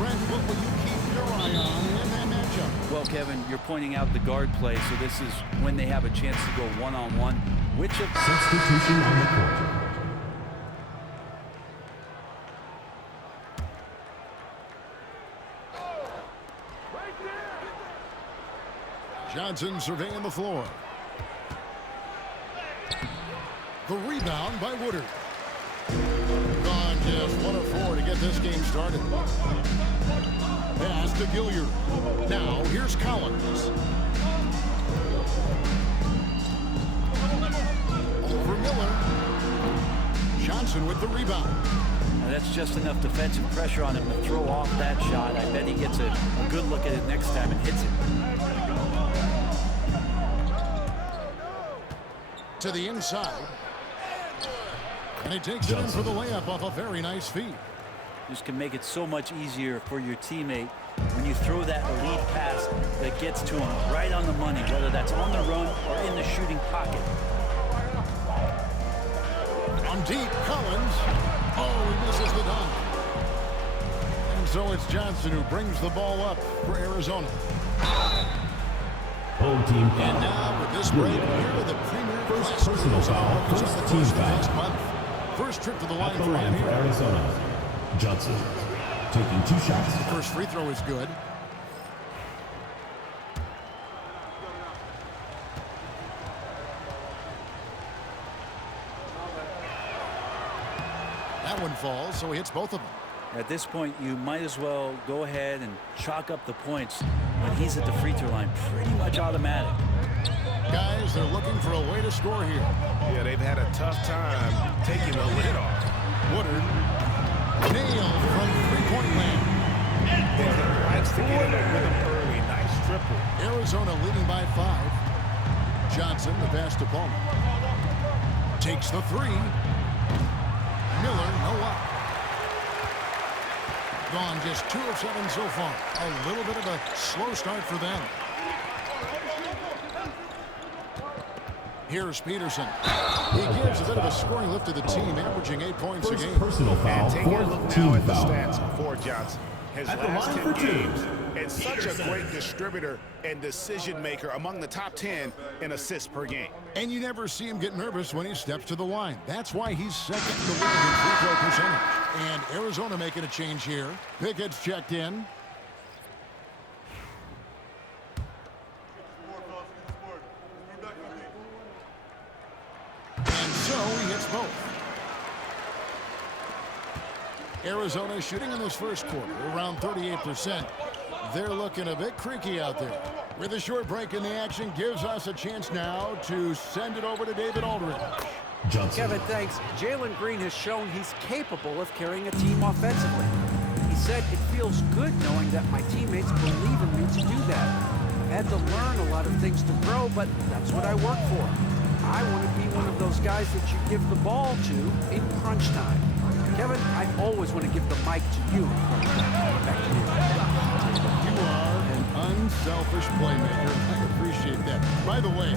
Brent, what will you keep your eye on in that matchup? Well, Kevin, you're pointing out the guard play, so this is when they have a chance to go one-on-one. Which of substitution on the court? Johnson surveying the floor. The rebound by Woodard. Gone just 1 of 4 to get this game started. Pass to Gilliard. Now here's Collins. Over Miller. Johnson with the rebound. Now that's just enough defensive pressure on him to throw off that shot. I bet he gets a good look at it next time and hits it. To the inside. And he takes it in for the layup off a very nice feed. This can make it so much easier for your teammate when you throw that lead pass that gets to him right on the money, whether that's on the run or in the shooting pocket. On deep, Collins. Oh, he misses the dunk. And so it's Johnson who brings the ball up for Arizona. Home team foul. And now with this break, here are the premier first personal foul, first team foul. First trip to the line At the for line him for here. Arizona. Johnson taking 2 shots. First free throw is good. That one falls, so he hits both of them. At this point, you might as well go ahead and chalk up the points when he's at the free throw line. Pretty much automatic. Guys, they're looking for a way to score here. Yeah, they've had a tough time taking the lid off. Woodard nailed from three-point land. Likes to get in the rhythm early. Nice triple. Arizona leading by 5. Johnson, the pass to Bowman. Takes the 3. Miller, no up. Gone just 2 of 7 so far. A little bit of a slow start for them. Here's Peterson. He gives a bit of a scoring lift to the team, averaging 8 points a game. Personal foul, And taking a look fourth now team at the foul. stats for Johnson. His At the last line 10 for two. games, and such a great distributor and decision maker among the top 10 in assists per game. And you never see him get nervous when he steps to the line. That's why he's second in the league in free throw percentage. And Arizona making a change here. Pickett's checked in. And so he hits both. Arizona shooting in this first quarter around 38%. They're looking a bit creaky out there. With a short break in the action, gives us a chance now to send it over to David Aldridge. Johnson. Kevin, thanks. Jalen Green has shown he's capable of carrying a team offensively. He said it feels good knowing that my teammates believe in me to do that. I've had to learn a lot of things to grow, but that's what I work for. I want to be one of those guys that you give the ball to in crunch time. Kevin, I always want to give the mic to you. Back to you. You are an unselfish playmaker, and I appreciate that. By the way,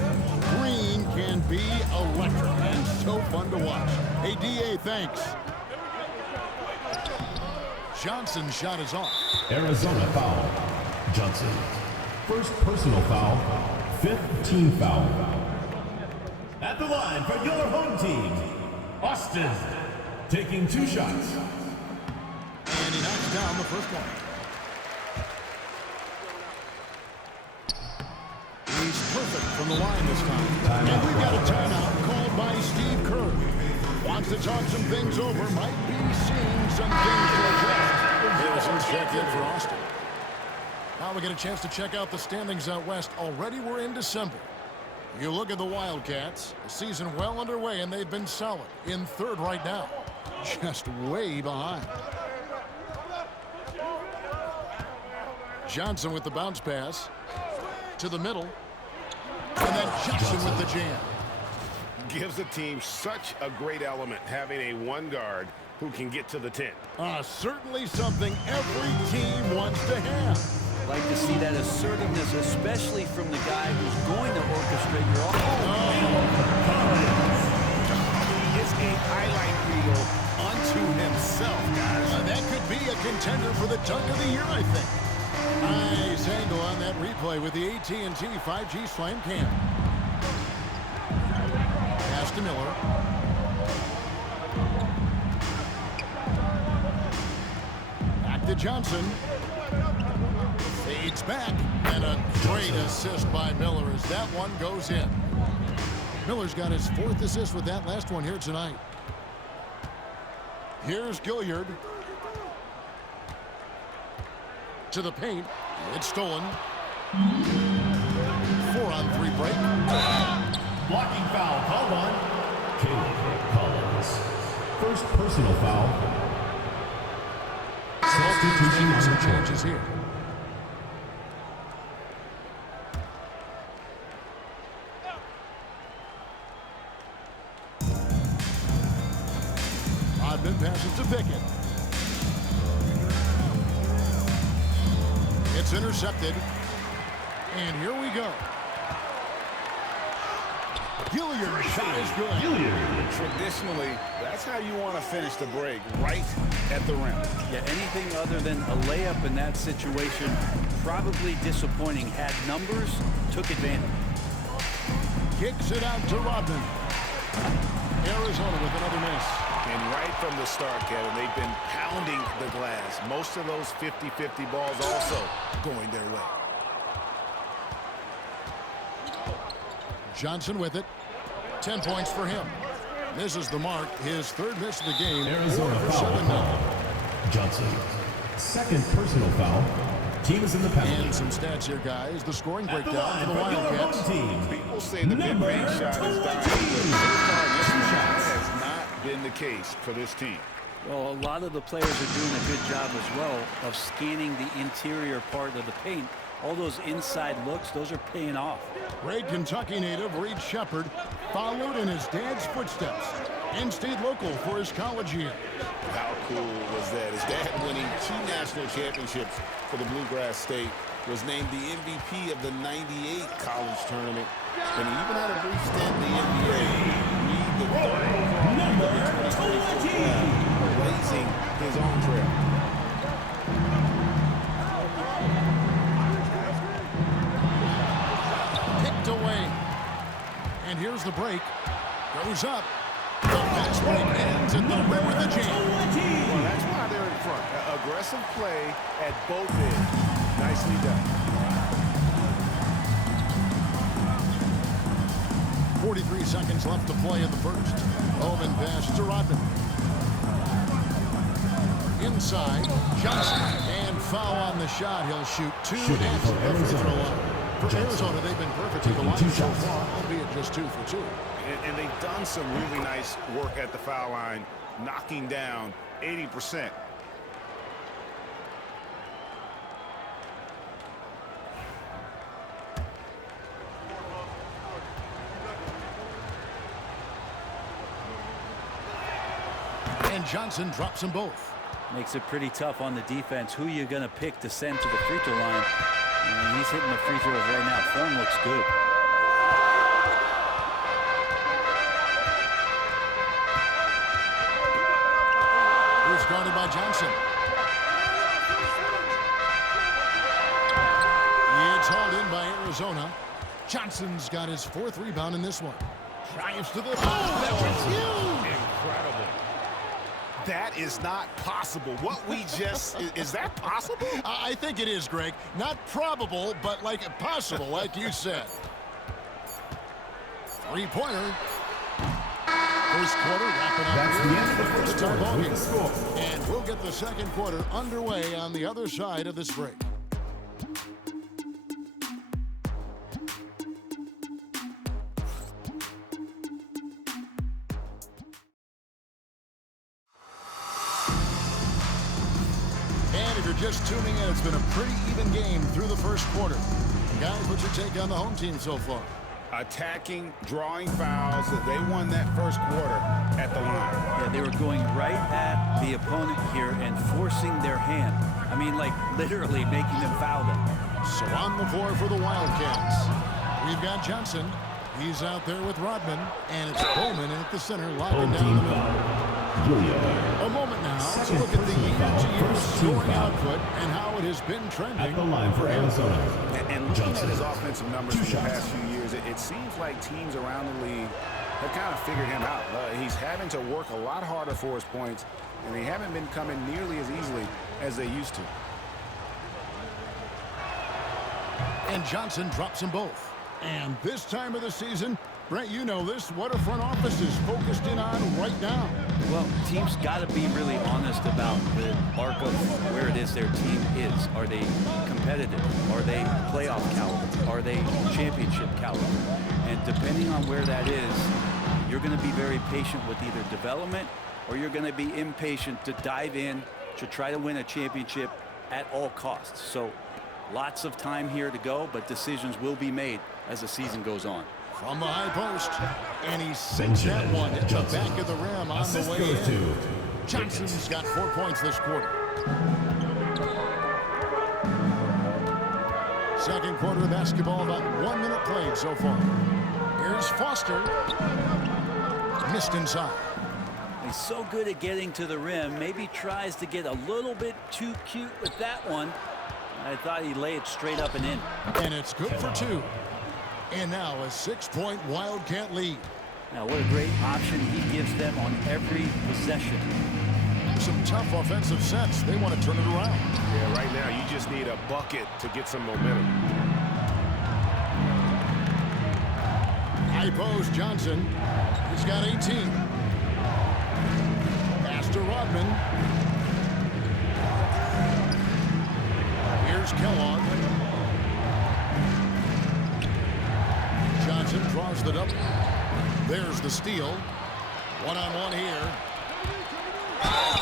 Green can be electric and so fun to watch. Hey, D.A., thanks. Johnson's shot is off. Arizona foul. Johnson. First personal foul, fifth team foul. At the line for your home team, Austin, taking 2 shots. And he knocks down the first one. He's perfect from the line this time. And we've got a timeout called by Steve Kerr. Wants to talk some things over. Might be seeing some things to adjust. Harrison's check in for Austin. Now we get a chance to check out the standings out west. Already we're in December. You look at the Wildcats. The season well underway, and they've been solid. In 3rd right now. Just way behind. Johnson with the bounce pass. To the middle. And then Johnson with the jam. Gives the team such a great element having a 1 guard who can get to the 10. Certainly something every team wants to have. Like to see that assertiveness, especially from the guy who's going to orchestrate your It's a highlight reel unto himself, guys. That could be a contender for the dunk of the year, I think. Nice angle on that replay with the AT&T 5G Slam Cam. Pass to Miller. Back to Johnson. Fades back. And a great assist by Miller as that one goes in. Miller's got his 4th assist with that last one here tonight. Here's Gilliard. To the paint. It's stolen. 4-on-3 break. Blocking foul called on Caleb Collins. First personal foul. Substitution on Some the court. changes here. Rodman passes to Pickett. It's intercepted. And here we go. Gilliard's shot is good. Traditionally, that's how you want to finish the break, right at the rim. Yeah, anything other than a layup in that situation, probably disappointing. Had numbers, took advantage. Kicks it out to Rodman. Arizona with another miss. And right from the start, Kevin, they've been pounding the glass. Most of those 50-50 balls also going their way. Johnson with it. 10 points for him. Misses the mark. His 3rd miss of the game. Arizona 4 for foul 7 called. Johnson. 2nd personal foul. Team is in the penalty. And some stats here, guys. The scoring At the breakdown line for the for your Wildcats. home team. People say the Number mid-range shot is dying, but so 20. far this has not been the case for this team. Well, a lot of the players are doing a good job as well of scanning the interior part of the paint. All those inside looks, those are paying off. Great Kentucky native Reed Shepard followed in his dad's footsteps and stayed local for his college year. How cool was that? His dad winning 2 national championships for the Bluegrass State, was named the MVP of the '98 college tournament, and he even had a brief stint in the NBA. Reed, the Number 20. blazing his own trail. Picked away. And here's the break. Goes up. The pass break ends at the rim with the jam. Well, that's why they're in front. Aggressive play at both ends. Nicely done. 43 seconds left to play in the first. Bowman pass to Rodman. Inside, Johnson. And foul on the shot. He'll shoot 2 Shooting at for the free throw Arizona. line. For Johnson. Arizona, they've been perfect at the Taking line 2 so shots. far, albeit just 2 for 2. And they've done some really nice work at the foul line, knocking down 80%. And Johnson drops them both. Makes it pretty tough on the defense. Who you going to pick to send to the free throw line? And he's hitting the free throws right now. Form looks good. Here's guarded by Johnson. It's hauled in by Arizona. Johnson's got his 4th rebound in this one. Drives to the that was huge. Incredible. That is not possible. What we just, is that possible? I think it is, Greg. Not probable, but like possible, like you said. 3-pointer. First quarter wrapping up. That's the end of the first It's our quarter ball with game. the score. And we'll get the second quarter underway on the other side of this break. And if you're just tuning in, it's been a pretty even game through the first quarter. Guys, what's your take on the home team so far? Attacking, drawing fouls. They won that first quarter at the line. Yeah, they were going right at the opponent here and forcing their hand. I mean, like literally making them foul them. So on the floor for the Wildcats, we've got Johnson. He's out there with Rodman, and it's Bowman at the center, locking Home down team the middle. foul. Julia. A moment now to Second look at the personal foul. year-to-year First scoring foul. output and how it has been trending. At the line for Arizona. And looking Johnson. at his offensive numbers 2 for the shots. past few years, it seems like teams around the league have kind of figured him out. He's having to work a lot harder for his points, and they haven't been coming nearly as easily as they used to. And Johnson drops them both. And this time of the season, Brent, you know this, what a front office is focused in on right now. Well, teams got to be really honest about the arc of where it is their team is. Are they competitive? Are they playoff caliber? Are they championship caliber? And depending on where that is, you're going to be very patient with either development or you're going to be impatient to dive in to try to win a championship at all costs. So lots of time here to go, but decisions will be made as the season goes on. From the high post, and he sinks that one at the back of the rim on the way goes in. to Johnson's got 4 points this quarter. Second quarter of basketball, about 1 minute played so far. Here's Foster. Missed inside. He's so good at getting to the rim. Maybe tries to get a little bit too cute with that one. I thought he'd lay it straight up and in. And it's good for 2. And now a 6-point Wildcat lead. Now, what a great option he gives them on every possession. Some tough offensive sets. They want to turn it around. Yeah, right now you just need a bucket to get some momentum. High post Johnson. He's got 18. Pass to Rodman. Here's Kellogg. Johnson draws the double. There's the steal. One-on-one here.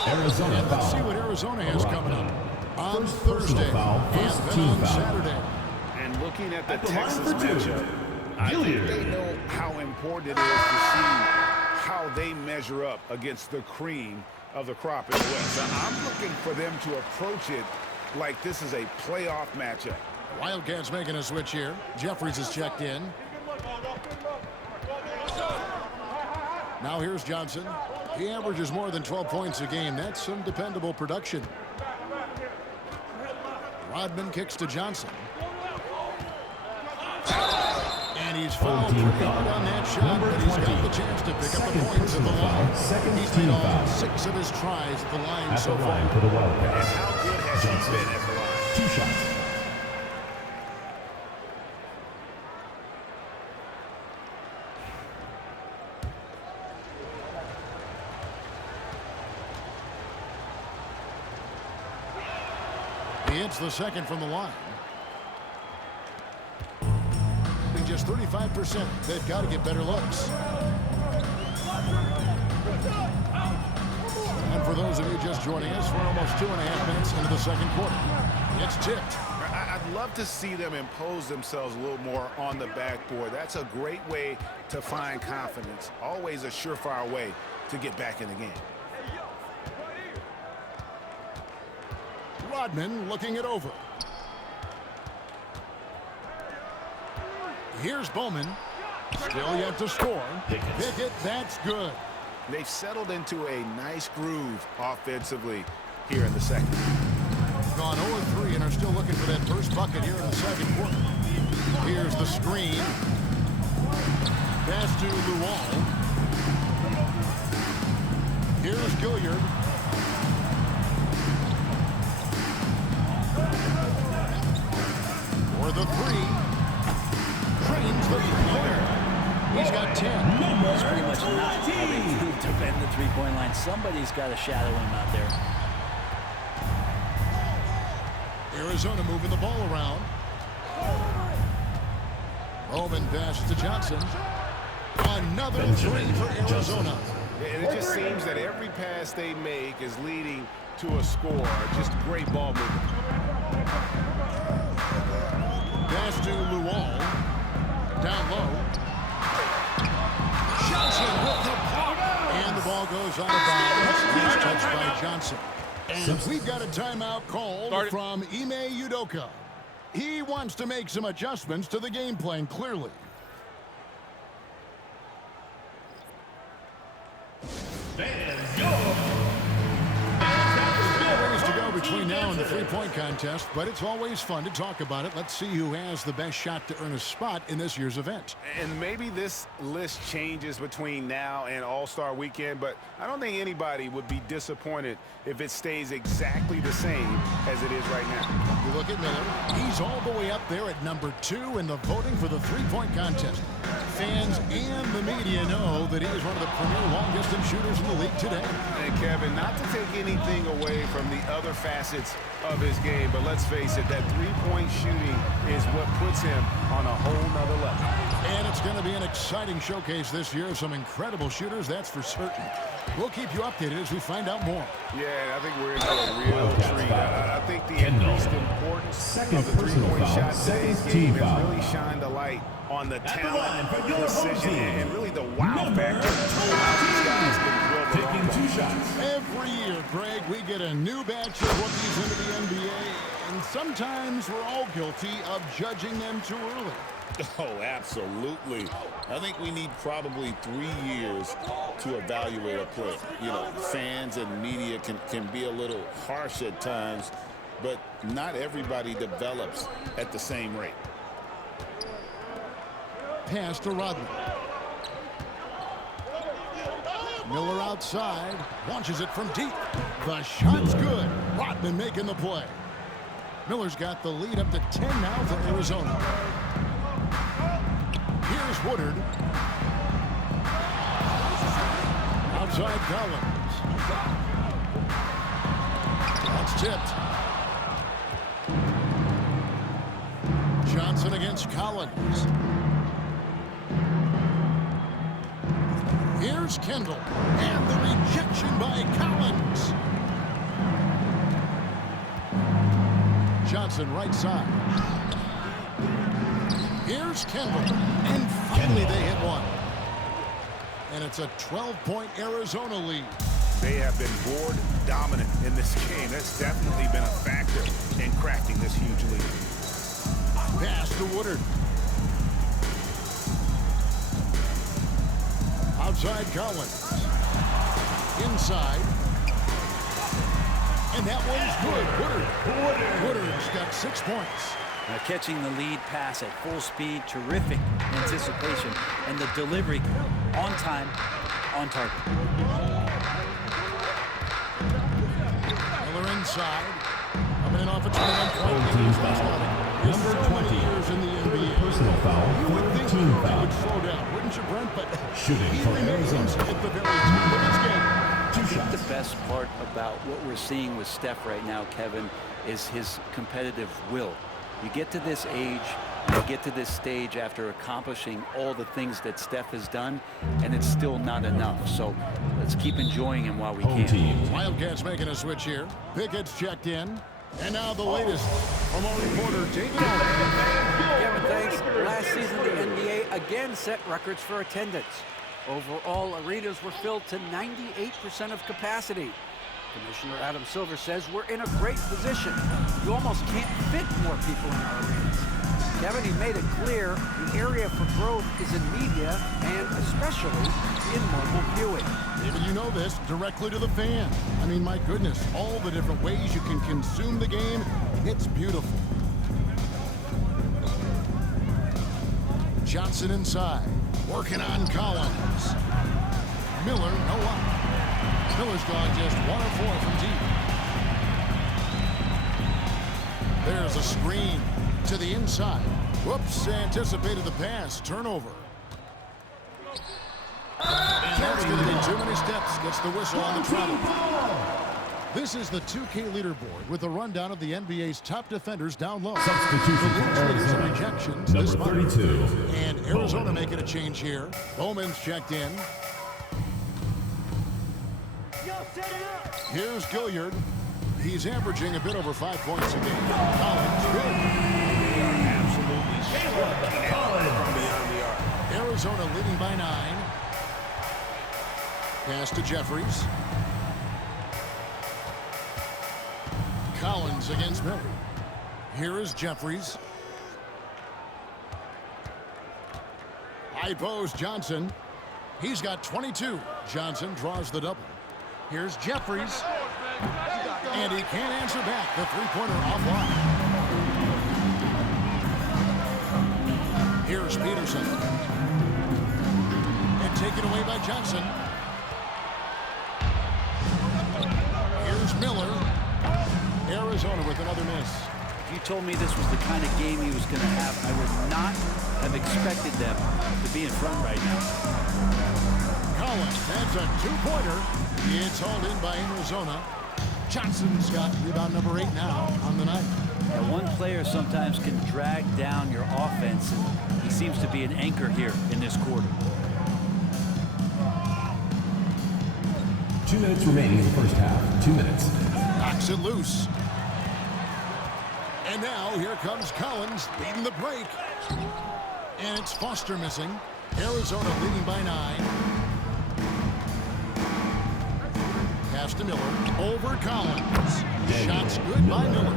Arizona And let's see foul. what Arizona has coming up on First personal Thursday foul, first and then team on foul. Saturday. And looking at the At the line Texas for 2. matchup, I think they know how important it is to see how they measure up against the cream of the crop in the West. So I'm looking for them to approach it like this is a playoff matchup. Wildcats making a switch here. Jeffries is checked in. Now here's Johnson. He averages more than 12 points a game. That's some dependable production. Rodman kicks to Johnson. And he's fouled pretty hard on that shot, but he's got the chance to pick up the points at the line. Second He's team made all foul. 6 of his tries at the line At so the far. line for the And Wildcats. how good has he Johnson. been at the line? 2 shots. He hits the second from the line. In just 35%, they've got to get better looks. And for those of you just joining us, we're almost 2.5 minutes into the second quarter. It's tipped. I'd love to see them impose themselves a little more on the backboard. That's a great way to find confidence. Always a surefire way to get back in the game. Rodman looking it over. Here's Bowman. Still yet to score. Pickett, that's good. They've settled into a nice groove offensively here in the second. Gone 0-3 and are still looking for that first bucket here in the second quarter. Here's the screen. Pass to Luol. Here's Gilliard. For the 3. Trains the three-pointer. He's got 10. That's pretty much not how they move to bend the three-point line. Somebody's got to shadow him out there. Arizona moving the ball around. Bowman passes to Johnson. Another 3 for Arizona. And it just seems that every pass they make is leading to a score. Just great ball movement. Pass to Luol. Down low. Johnson with the block. And the ball goes out of bounds. He's touched by Johnson. And we've got a timeout called from Ime Udoka. He wants to make some adjustments to the game plan, clearly. Ways to go between now in the three-point contest, but it's always fun to talk about it. Let's see who has the best shot to earn a spot in this year's event. And maybe this list changes between now and All-Star Weekend, but I don't think anybody would be disappointed if it stays exactly the same as it is right now. You look at Miller. He's all the way up there at number 2 in the voting for the three-point contest. Fans and the media know that he is one of the premier long-distance shooters in the league today. And Kevin, not to take anything away from the other facets of his game, but let's face it, that three-point shooting is what puts him on a whole nother level. And it's going to be an exciting showcase this year of some incredible shooters, that's for certain. We'll keep you updated as we find out more. Yeah, I think we're in for a real treat. I think the increased importance of the three-point shot today's game has really shined a light on the talent, precision, and really the wow factor of how these guys can drill the Taking 2 shots. Every year, Greg, we get a new batch of rookies into the NBA, and sometimes we're all guilty of judging them too early. Oh, absolutely. I think we need probably 3 years to evaluate a player. You know, fans and media can be a little harsh at times, but not everybody develops at the same rate. Pass to Rodman. Miller outside, launches it from deep. The shot's good. Rodman making the play. Miller's got the lead up to 10 now for Arizona. Here's Woodard. Outside Collins. That's tipped. Johnson against Collins. Here's Kendall. And the rejection by Collins. Johnson right side. Here's Kendall. And finally they hit one. And it's a 12-point Arizona lead. They have been board dominant in this game. That's definitely been a factor in crafting this huge lead. Pass to Woodard. Outside Collins. Inside. And that one's good. Woodard's got 6 points. Now catching the lead pass at full speed, terrific anticipation, and the delivery on time, on target. Miller inside. Coming in off a 21-point lead. Number 20 years in the NBA. Personal foul. You would think 14 he foul. would slow down, wouldn't you, Brent? But Shooting he for remains Arizona. at the very top of his game. I think the best part about what we're seeing with Steph right now, Kevin, is his competitive will. You get to this age, you get to this stage after accomplishing all the things that Steph has done, and it's still not enough. So let's keep enjoying him while we Home can. team. Wildcats making a switch here. Pickett's checked in. And now the latest from our reporter, David. Kevin, thanks. Last season, the NBA again set records for attendance. Overall, arenas were filled to 98% of capacity. Commissioner Adam Silver says we're in a great position. You almost can't fit more people in our arenas. Kevin, he made it clear the area for growth is in media and especially in mobile viewing. David, you know this, directly to the fan. I mean, my goodness, all the different ways you can consume the game, it's beautiful. Johnson inside, working on Collins. Miller, no luck. Miller's gone just 1 of 4 from deep. There's a screen to the inside. Whoops, anticipated the pass. Turnover. And that's going to be too many steps. Gets the whistle on the travel. This is the 2K leaderboard with a rundown of the NBA's top defenders down low. Substitution The for league's leaders in Arizona. rejections this Number month. 32. And Arizona making a change here. Bowman's checked in. Here's Gilliard. He's averaging a bit over 5 points a game. Collins, good. Absolutely striking from beyond the arc. Arizona leading by 9. Pass to Jeffries. Collins against Miller. Here is Jeffries. High post Johnson. He's got 22. Johnson draws the double. Here's Jeffries. And he can't answer back. The three-pointer offline. Here's Peterson. And taken away by Johnson. Here's Miller. Arizona with another miss. If you told me this was the kind of game he was going to have, I would not have expected them to be in front right now. Collins, that's a two-pointer. It's hauled in by Arizona. Johnson's got rebound number 8 now on the night. Now, one player sometimes can drag down your offense, and he seems to be an anchor here in this quarter. 2 minutes remaining in the first half. 2 minutes. Knocks it loose. And now here comes Collins leading the break. And it's Foster missing. Arizona leading by 9. Pass to Miller. Over Collins. Shots good by Miller.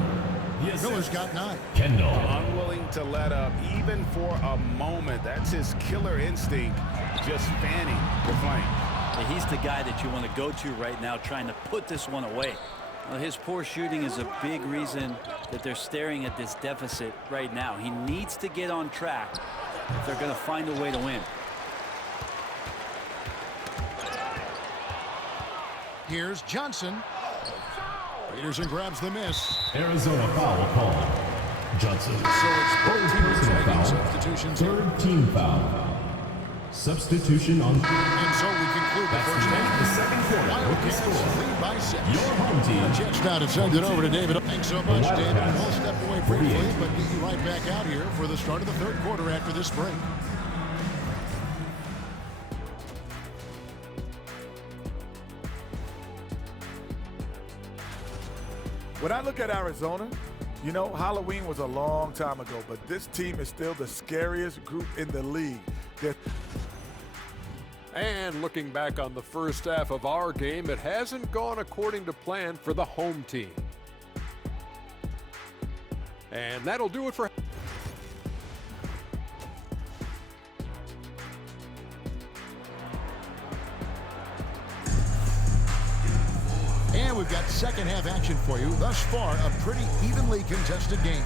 Yes, Miller's got 9. Kendall. Unwilling to let up even for a moment. That's his killer instinct, just fanning the flame. And he's the guy that you want to go to right now, trying to put this one away. Well, his poor shooting is a big reason that they're staring at this deficit right now. He needs to get on track if they're going to find a way to win. Here's Johnson. Peterson grabs the miss. Arizona foul called. Johnson. So it's both teams making substitutions. Third team foul. Substitution on. And so we conclude the first half. The second quarter. Wildcats lead by 6. Your home team. Jets now to send it over to David. Thanks so much, David. We'll step away briefly, but get you right back out here for the start of the third quarter after this break. When I look at Arizona, you know, Halloween was a long time ago, but this team is still the scariest group in the league. And looking back on the first half of our game, it hasn't gone according to plan for the home team. And that'll do it for... And we've got second half action for you. Thus far, a pretty evenly contested game.